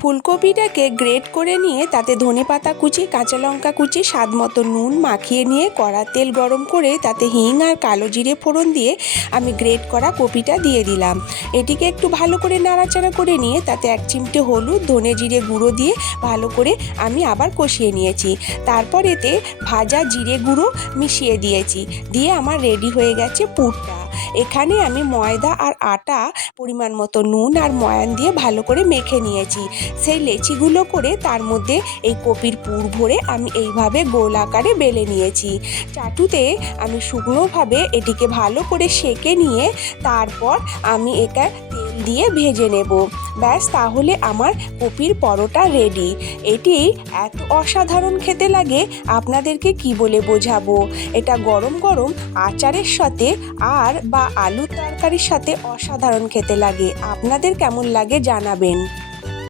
ফুলকপিটাকে great করে নিয়ে তাতে ধনেপাতা কুচি, কাঁচা লঙ্কা কুচি, স্বাদ মতো নুন মাখিয়ে নিয়ে কড়া তেল গরম করে তাতে হিং আর কালো জিরে ফোড়ন দিয়ে আমি গ্রেট করা কপিটা দিয়ে দিলাম। এটিকে একটু ভালো করে নাড়াচাড়া করে নিয়ে তাতে 1 চিমটে হলুদ, ধনে জিরে গুঁড়ো দিয়ে ভালো করে আমি আবার কষিয়ে নিয়েছি। তারপর এতে ভাজা জিরে গুঁড়ো মিশিয়ে দিয়েছি, দিয়ে আমার রেডি হয়ে গেছে পুরটা। এখানে আমি ময়দা আর আটা পরিমাণ মতো নুন আর ময়ান দিয়ে ভালো করে মেখে নিয়েছি। সেই লেচিগুলো করে তার মধ্যে এই কপির পুর ভরে আমি এইভাবে গোল আকারে বেলে নিয়েছি। চাটুতে আমি শুকনোভাবে এটিকে ভালো করে সেঁকে নিয়ে তারপর আমি এটা তেল দিয়ে ভেজে নেব। ব্যাস, তাহলে আমার কপির পরোটা রেডি। এটি এত অসাধারণ খেতে লাগে আপনাদেরকে কি বলে বোঝাবো। এটা গরম গরম আচারের সাথে আর বা আলুর তরকারির সাথে অসাধারণ খেতে লাগে। আপনাদের কেমন লাগে জানাবেন।